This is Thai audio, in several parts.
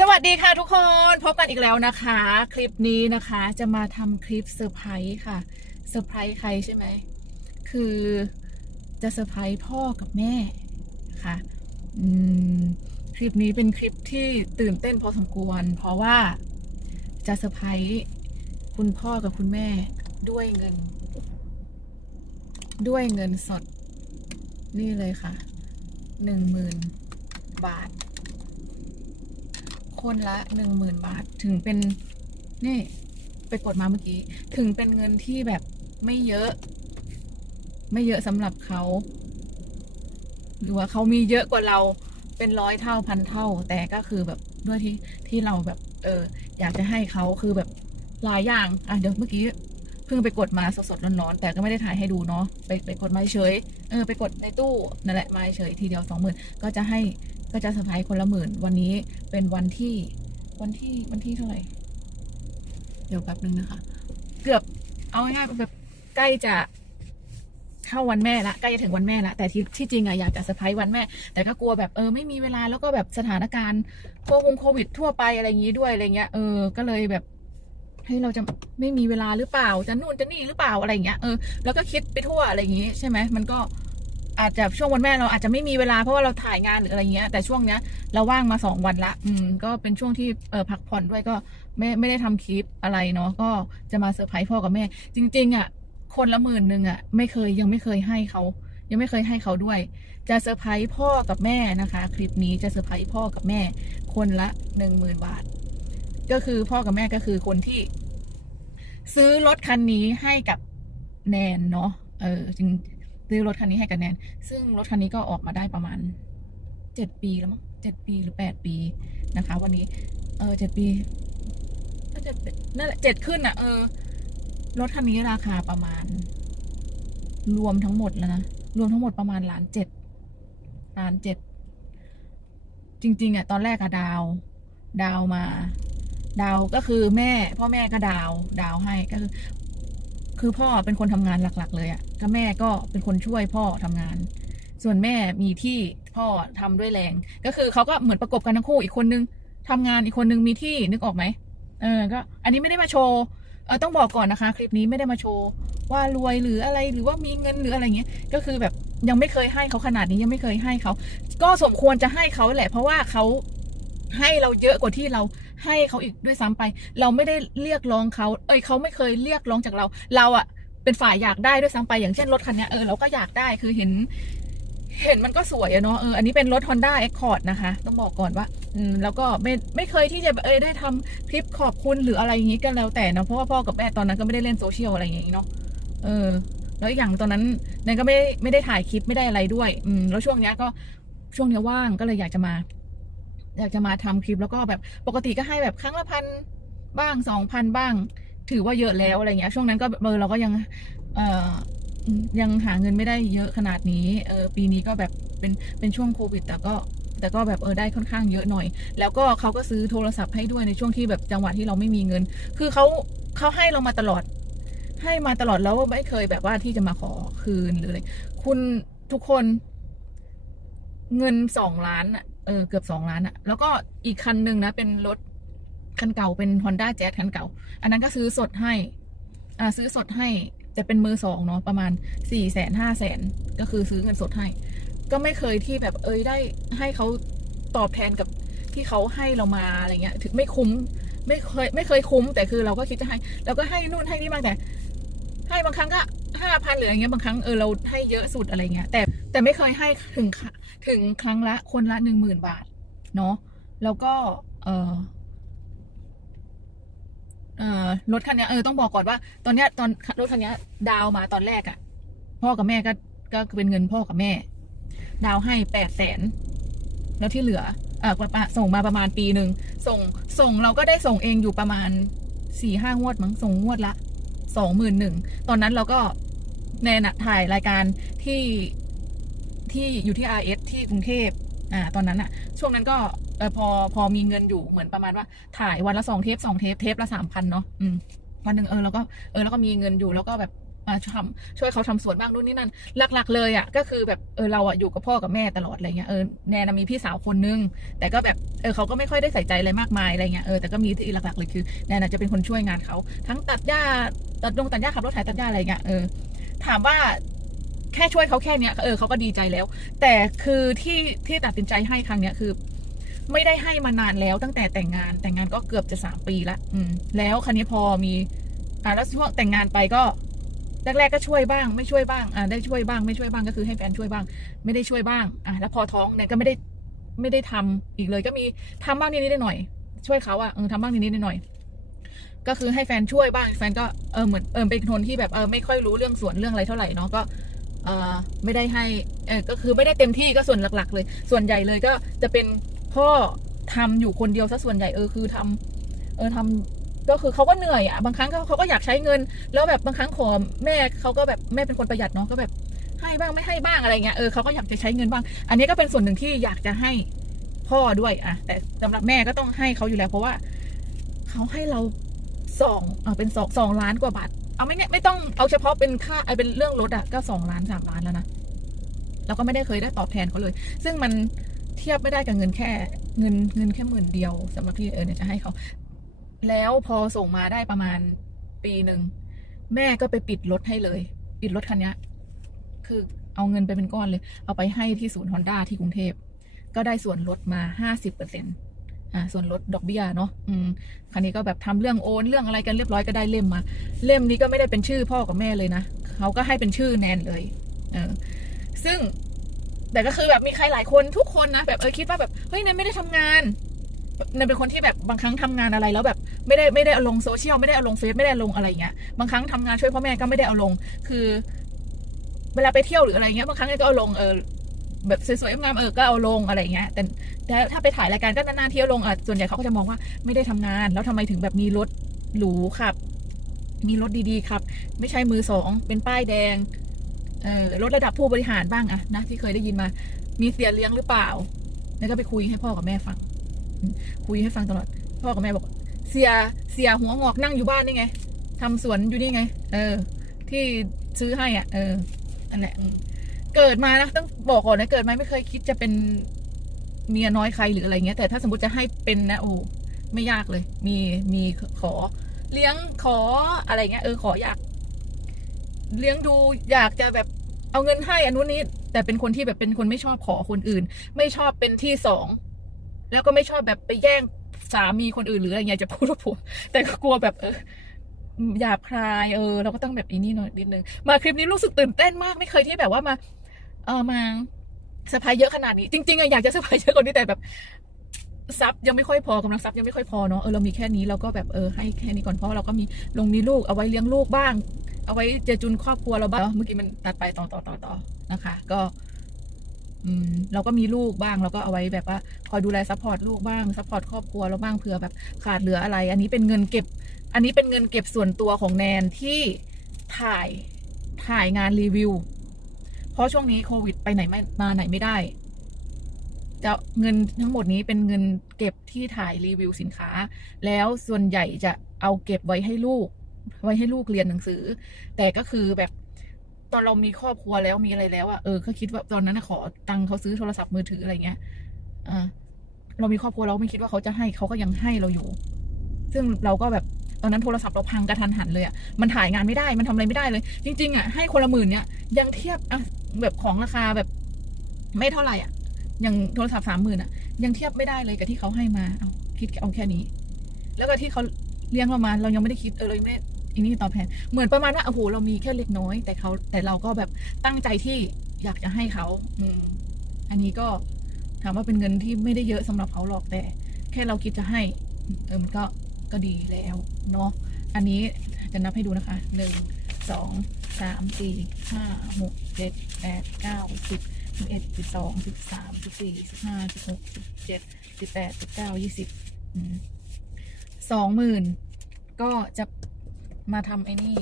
สวัสดีค่ะทุกคนพบกันอีกแล้วนะคะ คลิปนี้นะคะจะมาทำคลิปเซอร์ไพรส์ค่ะเซอร์ไพรส์ใครใช่ไหมคือจะเซอร์ไพรส์พ่อกับแม่ค่ะอืมคลิปนี้เป็นคลิปที่ตื่นเต้นพอสมควร เพราะว่าจะเซอร์ไพรส์คุณพ่อกับคุณแม่ด้วยเงิน ด้วยเงินสด นี่เลยค่ะหนึ่งหมื่นบาท คนละหนึ่งหมื่นบาท ถึงเป็นนี่ไปกดมาเมื่อกี้ ถึงเป็นเงินที่แบบไม่เยอะ ไม่เยอะสำหรับเขาหรือว่าเขามีเยอะกว่าเราเป็นร้อยเท่าพันเท่า แต่ก็คือแบบด้วยที่ที่เราแบบ เออ อยากจะให้เขาคือแบบหลายอย่าง อะเดี๋ยวเมื่อกี้เพิ่งไปกดมาสดๆร้อนๆแต่ก็ไม่ได้ถ่ายให้ดูเนาะไปไปกดมาเฉยเออไปกดในตู้นั่นแหละมาเฉยทีเดียวสองหมื่นก็จะให้ ก็จะเซอร์ไพรส์คนละหมื่น วันนี้เป็นวันที่วันที่วันที่เท่าไหร่ เดี๋ยวแป๊บนึงนะคะ เกือบเอาง่ายๆแบบใกล้จะเข้าวันแม่ละใกล้จะถึงวันแม่ละแต่ที่ที่จริงอะอยากจะเซอร์ไพรส์วันแม่ แต่ก็กลัวแบบเออไม่มีเวลาแล้วก็แบบสถานการณ์โควงโควิดทั่วไปอะไรอย่างนี้ด้วยอะไรเงี้ยเออก็เลยแบบเฮ้ยเราจะไม่มีเวลาหรือเปล่าจะนู่นจะนี่หรือเปล่าอะไรเงี้ยเออแล้วก็คิดไปทั่วอะไรอย่างนี้ใช่ไหมมันก็ อาจจะช่วงวันแม่เราอาจจะไม่มีเวลาเพราะว่าเราถ่ายงานหรืออะไรเงี้ย แต่ช่วงเนี้ยเราว่างมาสองวันละ อืม ก็เป็นช่วงที่เออพักผ่อนด้วยก็ไม่ไม่ได้ทำคลิปอะไรเนาะก็จะมาเซอร์ไพรส์พ่อกับแม่ จริง ๆ อะ คนละหมื่นหนึ่งอะ ไม่เคยยังไม่เคยให้เขายังไม่เคยให้เขาด้วย จะเซอร์ไพรส์พ่อกับแม่นะคะ คลิปนี้จะเซอร์ไพรส์พ่อกับแม่ คนละหนึ่งหมื่นบาท ก็คือพ่อกับแม่ก็คือคนที่ ซื้อรถคันนี้ให้กับแนนเนาะเออจริง ซื้อรถคันนี้ให้กับแนน ซึ่งรถคันนี้ก็ออกมาได้ประมาณเจ็ดปีแล้วมั้งเจ็ดปีหรือแปดปีนะคะ วันนี้ เออเจ็ดปีน่าจะเป็นนั่นแหละเจ็ดขึ้นอะ เออ รถคันนี้ราคาประมาณ รวมทั้งหมดแล้วนะ รวมทั้งหมดประมาณล้านเจ็ดล้านเจ็ด จริง ๆอะตอนแรกอะดาว ดาวมา ดาวก็คือแม่ พ่อแม่ก็ดาว ดาวให้ก็คือ คือพ่อเป็นคนทำงานหลัก ๆ เลยอะก็แม่ก็เป็นคนช่วยพ่อทำงาน ส่วนแม่มีที่พ่อทำด้วยแรง ก็คือเขาก็เหมือนประกบกันทั้งคู่อีกคนนึงทำงานอีกคนนึงมีที่นึกออกไหมเออก็อันนี้ไม่ได้มาโชว์เออต้องบอกก่อนนะคะ คลิปนี้ไม่ได้มาโชว์ว่ารวยหรืออะไรหรือว่ามีเงินหรืออะไรเงี้ยก็คือแบบยังไม่เคยให้เขาขนาดนี้ยังไม่เคยให้เขา ก็สมควรจะให้เขาแหละ เพราะว่าเขาให้เราเยอะกว่าที่เรา ให้เขาอีกด้วยซ้ำไป เราไม่ได้เรียกร้องเขา เอ้ยเขาไม่เคยเรียกร้องจากเรา เราอะเป็นฝ่ายอยากได้ด้วยซ้ำไป อย่างเช่นรถคันนี้เออเราก็อยากได้คือเห็น เห็นมันก็สวยอะเนาะเอออันนี้เป็นรถ Honda Accord นะคะ ต้องบอกก่อนว่าอืมแล้วก็ไม่ไม่เคยที่จะเออได้ทำคลิปขอบคุณหรืออะไรอย่างงี้ก็แล้วแต่เนะเพราะว่าพ่อกับแม่ตอนนั้นก็ไม่ได้เล่นโซเชียลอะไรอย่างงี้เนาะเออ แล้วอีกอย่างตอนนั้นแนนก็ไม่ได้ไม่ได้ถ่ายคลิปไม่ได้อะไรด้วย อืมแล้วช่วงเนี้ยก็ช่วงเนี้ยว่างก็เลยอยากจะมา อยากจะมาทำคลิปแล้วก็แบบปกติก็ให้แบบครั้งละพันบ้างสองพันบ้าง ถือว่าเยอะแล้วอะไรเงี้ย ช่วงนั้นก็เออเราก็ยัง เอ่อยังหาเงินไม่ได้เยอะขนาดนี้ เออปีนี้ก็แบบเป็นเป็นช่วงโควิด แต่ก็แต่ก็แบบเออได้ค่อนข้างเยอะหน่อย แล้วก็เขาก็ซื้อโทรศัพท์ให้ด้วยในช่วงที่แบบจังหวะที่เราไม่มีเงิน คือเขาเขาให้เรามาตลอด ให้มาตลอดแล้วไม่เคยแบบว่าที่จะมาขอคืนหรืออะไรคุณทุกคน เงินสองล้านอะ เออเกือบสองล้านอะแล้วก็อีกคันหนึ่งนะ เป็นรถคันเก่าเป็น Honda Jazz คันเก่า อันนั้นก็ซื้อสดให้ อ่าซื้อสดให้แต่เป็นมือสองเนาะประมาณสี่แสนห้าแสนก็คือซื้อเงินสดให้ ก็ไม่เคยที่แบบเอยได้ให้เขาตอบแทนกับที่เขาให้เรามาอะไรเงี้ย ถึงไม่คุ้ม ไม่เคยไม่เคยคุ้ม แต่คือเราก็คิดจะให้เราก็ให้นู่นให้นี่บ้างแต่ ให้บางครั้งก็ห้าพันหรืออะไรเงี้ยบางครั้งเออเราให้เยอะสุดอะไรเงี้ยแต่แต่ไม่เคยให้ถึง ถึงครั้งละคนละหนึ่งหมื่นบาท เนาะแล้วก็ เออเออรถคันนี้เออต้องบอกก่อนว่า ตอนเนี้ยตอนรถคันนี้ดาวมาตอนแรกอะ่ะ พ่อกับแม่ก็ก็เป็นเงินพ่อกับแม่ ดาวให้แปดแสนแล้วที่เหลือเออประมาณส่งมาประมาณปีหนึ่งส่งส่งเราก็ได้ส่งเองอยู่ประมาณสี่ห้างวดมั้งส่งงวดละสองหมื่นหนึ่งตอนนั้นเราก็แนนะถ่ายรายการที่ ที่อยู่ที่ RS ที่กรุงเทพอ่าตอนนั้นอะช่วงนั้นก็เออพอพอมีเงินอยู่เหมือนประมาณว่าถ่ายวันละสองเทปสองเทปเทปละสามพันเนาะอืมวันหนึ่งเออแล้วก็เออแล้วก็มีเงินอยู่แล้วก็แบบอ่าทำช่วยเขาทำสวนบ้างนู่นนี่นั่น หลัก ๆ เลยอะก็คือแบบเออเราอะอยู่กับพ่อกับแม่ตลอดอะไรเงี้ยเออแนนมีพี่สาวคนนึง แต่ก็แบบเออเขาก็ไม่ค่อยได้ใส่ใจอะไรมากมายอะไรเงี้ยเออแต่ก็มีที่หลักๆเลยคือแนนจะเป็นคนช่วยงานเขาทั้งตัดหญ้าตัดดงตัดหญ้าขับรถไถตัดหญ้าอะไรเงี้ยเออถามว่า แค่ช่วยเขาแค่เนี้ยเออเขาก็ดีใจแล้ว แต่คือที่ที่ตัดสินใจให้ครั้งเนี้ยคือ ไม่ได้ให้มานานแล้วตั้งแต่แต่งงานแต่งงานก็เกือบจะสามปีละอืมแล้วคันนี้พอมีอ่าแล้วช่วงแต่งงานไปก็แรกๆก็ช่วยบ้างไม่ช่วยบ้างอ่าได้ช่วยบ้างไม่ช่วยบ้างก็คือให้แฟนช่วยบ้าง ไม่ได้ช่วยบ้างอ่าแล้วพอท้องเนี่ยก็ไม่ได้ไม่ได้ทำอีกเลย ก็มีทำบ้างนิดๆหน่อยๆช่วยเขาอะเออทำบ้างนิดๆหน่อยก็คือให้แฟนช่วยบ้างแฟนก็เออเหมือนเออเป็นคนที่แบบเออไม่ค่อยรู้เรื่องสวนเรื่องอะไรเท่าไหร่เนาะก็ ไม่ได้ให้ก็คือไม่ได้เต็มที่ก็ส่วนหลัก ๆ เลย ส่วนใหญ่เลยก็จะเป็นพ่อทำอยู่คนเดียวซะส่วนใหญ่เออคือทำเออทำก็คือเขาก็เหนื่อยอะบางครั้งก็เขาก็อยากใช้เงิน แล้วแบบบางครั้งขอแม่เขาก็แบบแม่เป็นคนประหยัดเนาะก็แบบให้บ้างไม่ให้บ้างอะไรเงี้ยเออเขาก็อยากจะใช้เงินบ้าง อันนี้ก็เป็นส่วนหนึ่งที่อยากจะให้พ่อด้วยอะแต่สำหรับแม่ก็ต้องให้เขาอยู่แล้ว เพราะว่าเขาให้เราสองเออเป็นสองสองล้านกว่าบาท เอาไม่เนี่ยไม่ต้องเอาเฉพาะเป็นค่าไอเป็นเรื่องรถอะก็สองล้านสามล้านแล้วนะแล้วก็ไม่ได้เคยได้ตอบแทนเขาเลย ซึ่งมันเทียบไม่ได้กับเงินแค่เงินเงินแค่หมื่นเดียวสำหรับที่เออเนี่ยจะให้เขา แล้วพอส่งมาได้ประมาณปีหนึ่ง แม่ก็ไปปิดรถให้เลย ปิดรถคันนี้คือเอาเงินไปเป็นก้อนเลย เอาไปให้ที่ศูนย์ฮอนด้าที่กรุงเทพ ก็ได้ส่วนลดมาห้าสิบเปอร์เซ็นต์ อ่าส่วนลดดอกเบี้ยเนาะอืมคันนี้ก็แบบทำเรื่องโอนเรื่องอะไรกันเรียบร้อยก็ได้เล่มมา เล่มนี้ก็ไม่ได้เป็นชื่อพ่อกับแม่เลยนะเขาก็ให้เป็นชื่อแนนเลยเออซึ่งแต่ก็คือแบบมีใครหลายคนทุกคนนะแบบเออคิดว่าแบบเฮ้ยแนนไม่ได้ทำงานแนนเป็นคนที่แบบบางครั้งทำงานอะไรแล้วแบบไม่ได้ไม่ได้เอาลงโซเชียลไม่ได้เอาลงเฟซไม่ได้อาลงอะไรเงี้ยบางครั้งทำงานช่วยพ่อแม่ก็ไม่ได้เอาลง คือ เวลาไปเที่ยวหรืออะไรเงี้ยบางครั้งก็เอาลงเออ แบบสวยๆงามเออก็เอาลงอะไรเงี้ยแต่ถ้าไปถ่ายรายการก็นานๆเที่ยวลงอะส่วนใหญ่เขาก็จะมองว่าไม่ได้ทำงาน แล้วทำไมถึงแบบมีรถหรูขับ มีรถดีๆครับ ไม่ใช่มือสองเป็นป้ายแดงเออรถระดับผู้บริหารบ้างอะนะที่เคยได้ยินมา มีเสียเลี้ยงหรือเปล่า แล้วก็ไปคุยให้พ่อกับแม่ฟัง คุยให้ฟังตลอด พ่อกับแม่บอก เสียเสียหัวงอกนั่งอยู่บ้านนี่ไงทำสวนอยู่นี่ไง เออ ที่ซื้อให้อะ เออนั่นแหละ เกิดมานะต้องบอกก่อนนะเกิดมาไม่เคยคิดจะเป็นเมียน้อยใครหรืออะไรเงี้ยแต่ถ้าสมมติจะให้เป็นนะโอ้ไม่ยากเลย มีมีขอ เลี้ยงขออะไรเงี้ยเออขออยาก เลี้ยงดูอยากจะแบบเอาเงินให้อันนู้นนี้ แต่เป็นคนที่แบบเป็นคนไม่ชอบขอคนอื่น ไม่ชอบเป็นที่สองแล้วก็ไม่ชอบแบบไปแย่งสามีคนอื่นหรืออะไรเงี้ยจะพูดว่าผัวแต่ก็กลัวแบบเออหยาบคายเออเราก็ต้องแบบอีนี่หน่อยนิดนึงมาคลิปนี้รู้สึกตื่นเต้นมากไม่เคยที่แบบว่ามา เออมาเซอร์ไพรส์เยอะขนาดนี้ จริงๆอะอยากจะเซอร์ไพรส์เยอะกว่านี้แต่แบบซับยังไม่ค่อยพอกำลังซับยังไม่ค่อยพอเนาะเออเรามีแค่นี้เราก็แบบเออให้แค่นี้ก่อนเพราะว่าเราก็มีลงมีลูกเอาไว้เลี้ยงลูกบ้าง เอาไว้เจอจุนครอบครัวเราบ้างเมื่อกี้มันตัดไปต่อต่อต่อต่อนะคะ ก็ อืม เราก็มีลูกบ้างเราก็เอาไว้แบบว่าคอยดูแลซัพพอร์ตลูกบ้างซัพพอร์ตครอบครัวเราบ้างเผื่อแบบขาดเหลืออะไร อันนี้เป็นเงินเก็บ อันนี้เป็นเงินเก็บส่วนตัวของแนนที่ถ่ายถ่ายงานรีวิว เพราะช่วงนี้โควิดไปไหนไม่มาไหนไม่ได้ จะเงินทั้งหมดนี้เป็นเงินเก็บที่ถ่ายรีวิวสินค้า แล้วส่วนใหญ่จะเอาเก็บไว้ให้ลูก ไว้ให้ลูกเรียนหนังสือ แต่ก็คือแบบตอนเรามีครอบครัวแล้วมีอะไรแล้วอะเออก็คิดว่าตอนนั้นขอตังเขาซื้อโทรศัพท์มือถืออะไรเงี้ยอ่าเรามีครอบครัวเราไม่คิดว่าเขาจะให้เขาก็ยังให้เราอยู่ ซึ่งเราก็แบบตอนนั้นโทรศัพท์เราพังกระทันหันเลยอะมันถ่ายงานไม่ได้ มันทำอะไรไม่ได้เลย จริง ๆอะให้คนละหมื่นเนี่ยยังเทียบอะ แบบของราคาแบบไม่เท่าไหร่อะอย่างโทรศัพท์สามหมื่นอะยังเทียบไม่ได้เลยกับที่เขาให้มา เอาคิดเอาแค่นี้ แล้วก็ที่เขาเลี้ยงเรามาเรายังไม่ได้คิดเออเรายังไม่ได้อันนี้ตอบแทนเหมือนประมาณว่าโอ้โหเรามีแค่เล็กน้อย แต่เขาแต่เราก็แบบตั้งใจที่อยากจะให้เขาอืม อันนี้ก็ถามว่าเป็นเงินที่ไม่ได้เยอะสำหรับเขาหรอกแต่ แค่เราคิดจะให้ เออมันก็ก็ดีแล้ว เนาะอันนี้จะนับให้ดูนะคะหนึ่ง สองสามสี่ห้าหกเจ็ดแปดเก้าสิบสิบเอ็ดสิบสองสิบสามสิบสี่สิบห้าสิบหกสิบเจ็ดสิบแปดสิบเก้ายี่สิบสองหมื่นก็จะมาทำไอ้นี่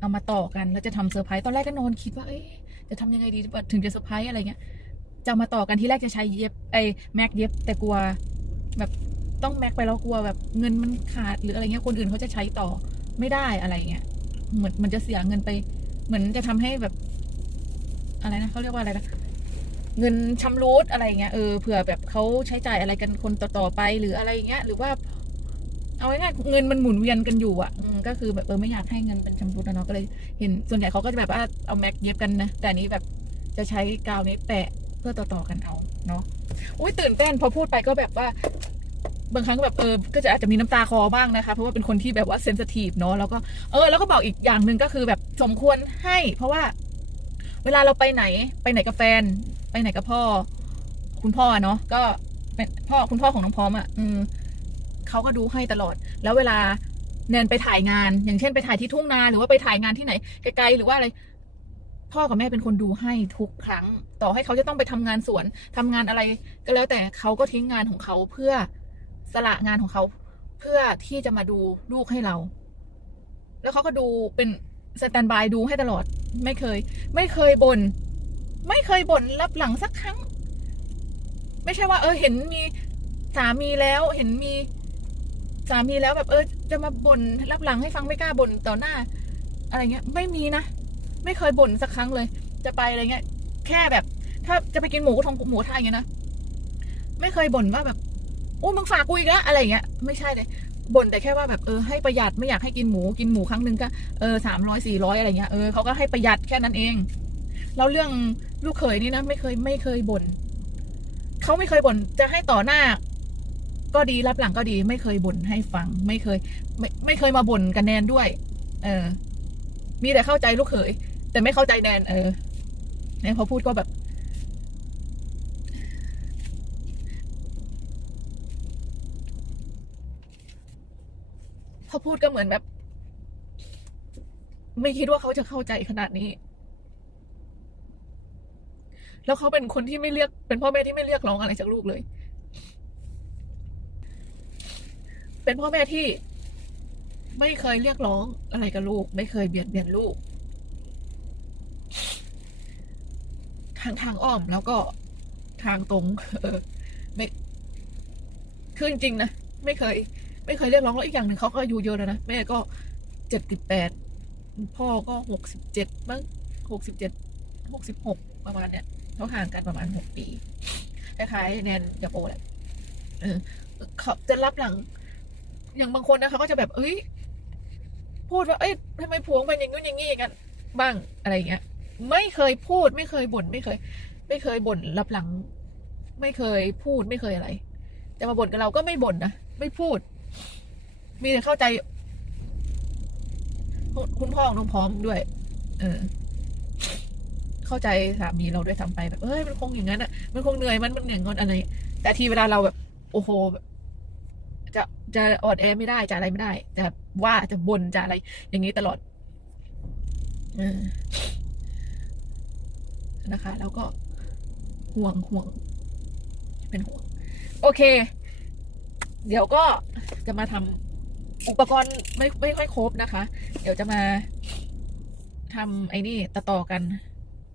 เอามาต่อกันแล้วจะทำเซอร์ไพรส์ตอนแรกก็นอนคิดว่าเอ๊ะจะทำยังไงดีถึงจะเซอร์ไพรส์อะไรเงี้ยจะมาต่อกันที่แรกจะใช้เย็บไอ้แม็กเย็บแต่กลัวแบบต้องแม็กไปแล้วกลัวแบบเงินมันขาดหรืออะไรเงี้ยคนอื่นเขาจะใช้ต่อไม่ได้อะไรเงี้ย เหมือนมันจะเสียเงินไป เหมือนจะทำให้แบบ อะไรนะเขาเรียกว่าอะไรนะเงินชำรุดอะไรเงี้ยเออเผื่อแบบเขาใช้จ่ายอะไรกันคนต่อๆไปหรืออะไรเงี้ย หรือว่า เอาง่ายๆเงินมันหมุนเวียนกันอยู่อะก็คือแบบเออไม่อยากให้เงินเป็นชำรุดนะเนาะก็เลยเห็นส่วนใหญ่เขาก็จะแบบว่าเอาแม็กเย็บกันนะแต่อันนี้แบบจะใช้กาวนี้แปะเพื่อต่อๆกันเอาเนาะอุ้ยตื่นเต้นพอพูดไปก็แบบว่า บางครั้งก็แบบเออก็จะอาจจะมีน้ำตาคอบ้างนะคะ เพราะว่าเป็นคนที่แบบว่าเซนสทีฟเนาะแล้วก็เออแล้วก็บอกอีกอย่างหนึ่งก็คือแบบสมควรให้ เพราะว่า เวลาเราไปไหน ไปไหนกับแฟน ไปไหนกับพ่อ คุณพ่อเนาะก็เป็นพ่อคุณพ่อของน้องพร้อมอะอืมเขาก็ดูให้ตลอด แล้วเวลาเนนไปถ่ายงาน อย่างเช่นไปถ่ายที่ทุ่งนาหรือว่าไปถ่ายงานที่ไหนไกลๆหรือว่าอะไรพ่อกับแม่เป็นคนดูให้ทุกครั้ง ต่อให้เขาจะต้องไปทำงานสวนทำงานอะไรก็แล้วแต่เขาก็ทิ้งงานของเขาเพื่อ สละงานของเขาเพื่อที่จะมาดูลูกให้เรา แล้วเขาก็ดูเป็นสแตนบายดูให้ตลอด ไม่เคย ไม่เคยบน่นไม่เคยบ่นรับหลังสักครั้ง ไม่ใช่ว่า เออ เห็นมีสามีแล้วเห็นมีสามีแล้วแบบเออ จะมาบ่นรับหลังให้ฟังไม่กล้าบ่นต่อหน้า อะไรเงี้ย ไม่มีนะ ไม่เคยบ่นสักครั้งเลย จะไปอะไรเงี้ย แค่แบบ ถ้าจะไปกินหมูกระทงหมูไทยอย่างเงี้ยนะไม่เคยบ่นว่าแบบ อู้มึงฝากกูอีกแล้วอะไรอย่างเงี้ยไม่ใช่เลยบ่นแต่แค่ว่าแบบเออให้ประหยัดไม่อยากให้กินหมูกินหมูครั้งหนึ่งก็เออสามร้อยสี่ร้อยอะไรเงี้ยเออเขาก็ให้ประหยัดแค่นั้นเองแล้วเรื่องลูกเขยนี่นะ ไม่เคยไม่เคยบ่นเขาไม่เคยบ่นจะให้ต่อหน้า ก็ดีรับหลังก็ดี ไม่เคยบ่นให้ฟัง ไม่เคย ไม่ไม่เคยมาบ่นกันแนนด้วย เออ มีแต่เข้าใจลูกเขยแต่ไม่เข้าใจแนนเออแนนพอพูดก็แบบ พอพูดก็เหมือนแบบ ไม่คิดว่าเขาจะเข้าใจขนาดนี้ แล้วเขาเป็นคนที่ไม่เรียก เป็นพ่อแม่ที่ไม่เรียกร้องอะไรจากลูกเลย เป็นพ่อแม่ที่ไม่เคยเรียกร้องอะไรกับลูก ไม่เคยเบียดเบียนลูก ทางทางอ้อมแล้วก็ทางตรง เออไม่คือจริงๆนะ ไม่เคย ไม่เคยเรียกร้องแล้วอีกอย่างหนึ่งเขาก็อายุเยอะแล้วนะแม่ก็เจ็ดสิบแปดพ่อก็หกสิบเจ็ดมั้งหกสิบเจ็ดหกสิบหกประมาณเนี้ยเขาห่างกันประมาณหกปีคล้ายๆแนนกับโอแหละเขาจะรับหลัง อย่างบางคนนะเขาก็จะแบบ เอ้ย พูดว่า เอ้ยทำไมผัวมันอย่างนู้นอย่างนี้กันบ้างอะไรอย่างเงี้ย ไม่เคยพูด ไม่เคยบ่นไม่เคย ไม่เคยบ่นรับหลัง ไม่เคยพูดไม่เคยอะไรจะมาบ่นกับเราก็ไม่บ่นนะไม่พูด มีแต่เข้าใจ คุณพ่อของน้องพร้อมด้วย เออ เข้าใจสามีเราด้วยทำไปแบบเอ้ยมันคงอย่างนั้นอะ มันคงเหนื่อยมันมันเหนื่อยงอนอะไร แต่ทีเวลาเราแบบ โอ้โหจะจะอดแอไม่ได้จะอะไรไม่ได้จะว่าจะบ่นจะอะไร อย่างนี้ตลอดอนะคะ แล้วก็ห่วงห่วง เป็นห่วง โอเค เดี๋ยวก็จะมาทำอุปกรณ์ไม่ไม่ค่อยครบนะคะ เดี๋ยวจะมาทำไอ้นี่ต่อต่อกัน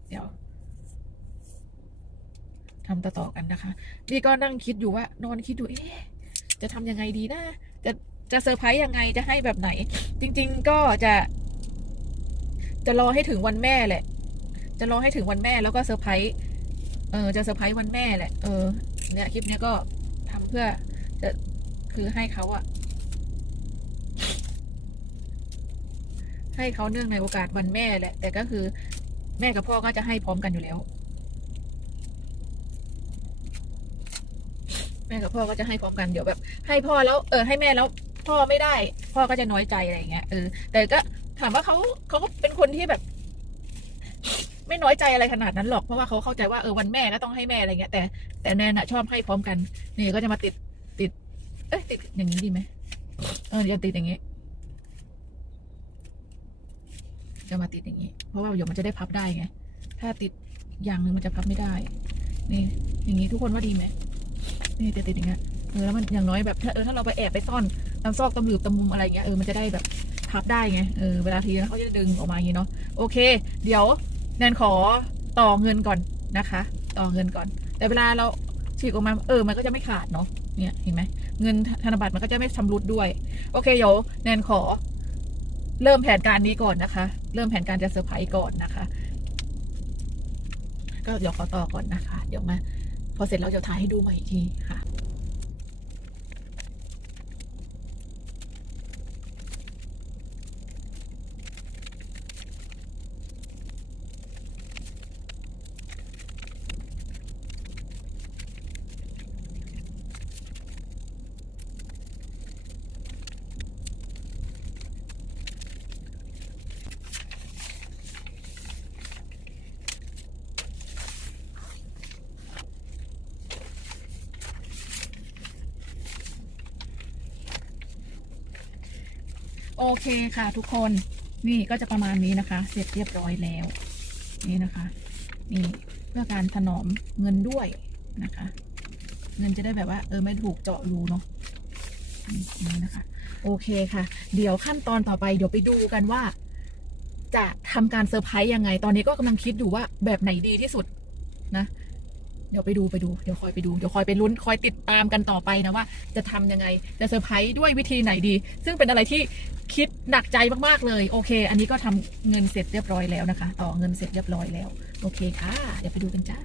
เดี๋ยวทำต่อต่อกันนะคะ นี่ก็นั่งคิดอยู่ว่า นอนคิดอยู่เอ๊ะจะทำยังไงดีนะ จะจะเซอร์ไพรส์ยังไงจะให้แบบไหน จริง ๆ ก็จะ จะรอให้ถึงวันแม่แหละ จะรอให้ถึงวันแม่แล้วก็เซอร์ไพรส์เออจะเซอร์ไพรส์วันแม่แหละเออเนี่ยคลิปเนี้ยก็ทำเพื่อจะ คือให้เขาอะให้เขาเนื่องในโอกาสวันแม่แหละ แต่ก็คือ แม่กับพ่อก็จะให้พร้อมกันอยู่แล้ว แม่กับพ่อก็จะให้พร้อมกันเดี๋ยวแบบ ให้พ่อแล้วเออให้แม่แล้ว พ่อไม่ได้ พ่อก็จะน้อยใจอะไรอย่างเงี้ยเออแต่ก็ถามว่าเขาเขาก็เป็นคนที่แบบ ไม่น้อยใจอะไรขนาดนั้นหรอกเพราะว่าเขาเข้าใจว่าเออวันแม่ก็ต้องให้แม่อะไรเงี้ยแต่แต่แนนอะชอบให้พร้อมกัน นี่ก็จะมาติดติด เอ้ยติดอย่างนี้ดีไหมเออจะติดอย่างนี้จะมาติดอย่างนี้ เพราะว่าเดี๋ยวมันจะได้พับได้ไง ถ้าติดอย่างหนึ่งมันจะพับไม่ได้ นี่ อย่างนี้ทุกคนว่าดีไหมนี่จะติดอย่างเงี้ยเออแล้วมันอย่างน้อยแบบถ้าเออถ้าเราไปแอบไปซ่อนตามซอกตามหลืบตามมุมอะไรเงี้ยเออมันจะได้แบบพับได้ไงเออเวลาทีเขาจะดึงออกมาอย่างนี้เนาะโอเค เดี๋ยวแนนขอต่อเงินก่อนนะคะ ต่อเงินก่อน แต่เวลาเราฉีกออกมาเออมันก็จะไม่ขาดเนาะ เนี่ยเห็นไหมเงินธนบัตรมันก็จะไม่ชำรุดด้วย โอเคเดี๋ยวแนนขอ เริ่มแผนการนี้ก่อนนะคะ เริ่มแผนการจะเซอร์ไพรส์ก่อนนะคะ ก็เดี๋ยวขอต่อก่อนนะคะ เดี๋ยวมา พอเสร็จเราจะถ่ายให้ดูใหม่อีกทีค่ะ โอเคค่ะทุกคนนี่ก็จะประมาณนี้นะคะ เสร็จเรียบร้อยแล้ว นี่นะคะ นี่เพื่อการถนอมเงินด้วยนะคะ เงินจะได้แบบว่า เออไม่ถูกเจาะรูเนาะนี่นะคะ โอเคค่ะ เดี๋ยวขั้นตอนต่อไปเดี๋ยวไปดูกันว่า จะทำการเซอร์ไพรส์ยังไง ตอนนี้ก็กำลังคิดอยู่ว่าแบบไหนดีที่สุดนะ เดี๋ยวไปดูไปดูเดี๋ยวคอยไปดูเดี๋ยวคอยไปลุ้นคอยติดตามกันต่อไปนะว่า จะทำยังไงจะเซอร์ไพรส์ด้วยวิธีไหนดี ซึ่งเป็นอะไรที่คิดหนักใจมากๆเลย โอเค อันนี้ก็ทำเงินเสร็จเรียบร้อยแล้วนะคะ ต่อเงินเสร็จเรียบร้อยแล้ว โอเคค่ะ เดี๋ยวไปดูกันจ้า